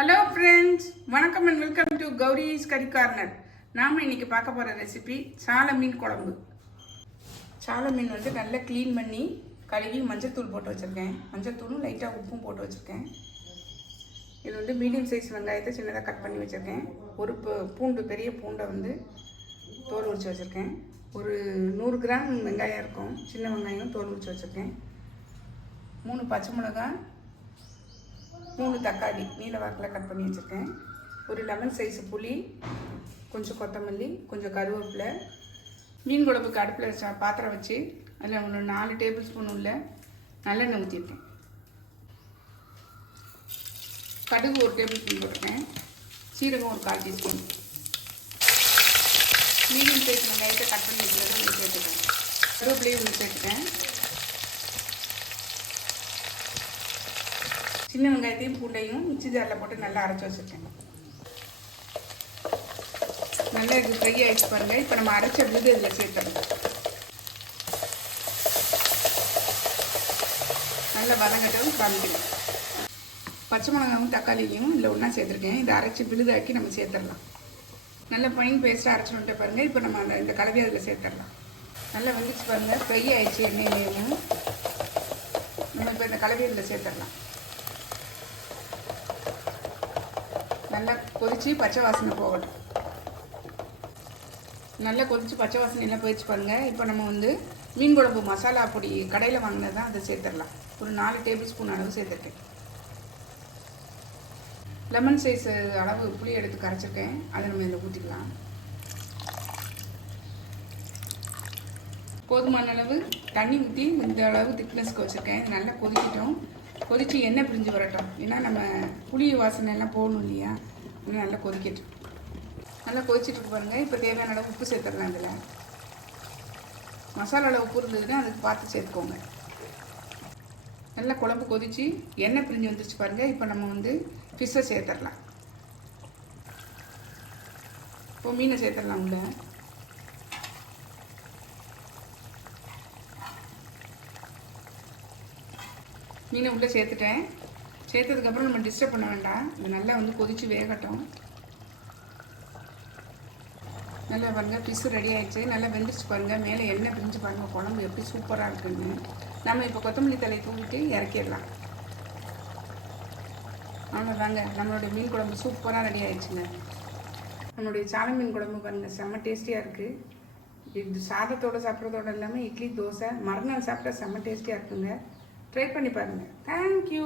Hello friends, வணக்கம் and welcome to Gowri's கறி corner. நாம் இன்றைக்கி பார்க்க போகிற ரெசிபி சால மீன் குழம்பு. சால மீன் வந்து நல்லா க்ளீன் பண்ணி கழுவி மஞ்சத்தூள் போட்டு வச்சுருக்கேன். மஞ்சத்தூளும் லைட்டாக உப்பும் போட்டு வச்சுருக்கேன். இது வந்து மீடியம் சைஸ் வெங்காயத்தை சின்னதாக கட் பண்ணி வச்சுருக்கேன். ஒரு பூண்டு, பெரிய பூண்டை வந்து தோல் உரித்து வச்சுருக்கேன். ஒரு 100 கிராம் வெங்காயம் இருக்கும், சின்ன வெங்காயம் தோல் உரித்து வச்சுருக்கேன். 3 பச்சை மிளகாய், 3 தக்காளி நீல வாக்கில் கட் பண்ணி வச்சுருக்கேன். ஒரு லெமன் சைஸ் புளி, கொஞ்சம் கொத்தமல்லி, கொஞ்சம் கருவேப்பிலை. மீன் குழம்புக்கு அடுப்பில் பாத்திரம் வச்சு அதில் ஒரு 4 டேபிள் ஸ்பூன் உள்ள நல்லெண்ணெய் ஊற்றிருக்கேன். கடுகு 1 டேபிள் ஸ்பூன் போட்டிருக்கேன். சீரகம் ஒரு 1/4 டீஸ்பூன். மீடியம் சைஸ் வெங்காயத்தை கட் பண்ணி வச்சுருக்கேன், ஒன்று சேர்த்துட்டேன். கருவேப்பிலையும் ஒன்று சேர்த்துட்டேன். சின்ன வெங்காயத்தையும் பூண்டையும் மிக்ஸி ஜாரில் போட்டு நல்லா அரைச்சி வச்சுருக்கேன். நல்லா இது ஃப்ரை ஆகிடுச்சு பாருங்கள். இப்போ நம்ம அரைச்ச விழுது இதில் சேர்த்துறோம். நல்லா வதங்கட்டும், காமிக்கணும். பச்சை மிளகாவும் தக்காளியும் இதில் ஒன்றா சேர்த்துருக்கேன். இதை அரைச்சி விழுதாக்கி நம்ம சேர்த்துடலாம். நல்லா ஃபைன் பேஸ்ட்டாக அரைச்சிட்டு பாருங்கள். இப்போ நம்ம இந்த கலவையை அதில் சேர்த்துடலாம். நல்லா வந்துச்சு பாருங்கள், ஃப்ரை ஆகிடுச்சு எண்ணெயிலேயும். நம்ம இப்போ இந்த கலவையை இதில் சேர்த்துடலாம். நல்லா கொதித்து பச்சை வாசனை போகட்டும். நல்லா கொதித்து பச்சை வாசனை எல்லாம் போயிடுச்சு பாருங்கள். இப்போ நம்ம வந்து மீன் குழம்பு மசாலா பொடி கடையில் வாங்கினது தான், அதை சேர்த்துடலாம். ஒரு 4 டேபிள் ஸ்பூன் அளவு சேர்த்துருக்கேன். லெமன் சைஸ் அளவு புளி எடுத்து கரைச்சிருக்கேன், அதை நம்ம இதில் ஊற்றிக்கலாம். போதுமான அளவு தண்ணி ஊற்றி இந்த அளவு திக்னஸ்க்கு வச்சுருக்கேன். நல்லா கொதிக்கிட்டோம். கொதித்து எண்ணெய் பிரிஞ்சு வரட்டும். ஏன்னா நம்ம புளி வாசனை எல்லாம் போகணும் இல்லையா, இன்னும் நல்லா கொதிக்கட்டும். நல்லா கொதிச்சுட்டு பாருங்கள். இப்போ தேவையான அளவு உப்பு சேர்த்துடலாம். இதில் மசாலாவில் உப்பு இருந்ததுன்னா அதுக்கு பார்த்து சேர்த்துக்கோங்க. நல்லா குழம்பு கொதித்து எண்ணெய் பிரிஞ்சு வந்துருச்சு பாருங்கள். இப்போ நம்ம வந்து ஃபிஷ்ஷை சேர்த்துடலாம். இப்போ மீனை சேர்த்துடலாம். உள்ள மீனை உள்ளே சேர்த்துட்டேன். சேர்த்ததுக்கப்புறம் நம்ம டிஸ்டர்ப் பண்ண வேண்டாம். இது நல்லா வந்து கொதித்து வேகட்டும். நல்லா பாருங்கள், ஃபிஷ்ஷு ரெடி ஆகிடுச்சு. நல்லா வெந்துருச்சு பாருங்கள். மேலே எண்ணெய் பிரிஞ்சு பாருங்கள். குழம்பு எப்படி சூப்பராக இருக்குன்னு. நம்ம இப்போ கொத்தமல்லி தழையை தூவிட்டு இறக்கிடலாம். அவ்வளோதாங்க, நம்மளுடைய மீன் குழம்பு சூப்பராக ரெடி ஆகிடுச்சுங்க. நம்மளுடைய சால மீன் குழம்பு பாருங்கள், செம்ம டேஸ்டியாக இருக்குது. இது சாதத்தோடு சாப்பிட்றதோடு இல்லாமல் இட்லி, தோசை மறுநாள் சாப்பிட்டா செம்ம டேஸ்டியாக இருக்குங்க. ட்ரை பண்ணி பாருங்கள். தேங்க்யூ.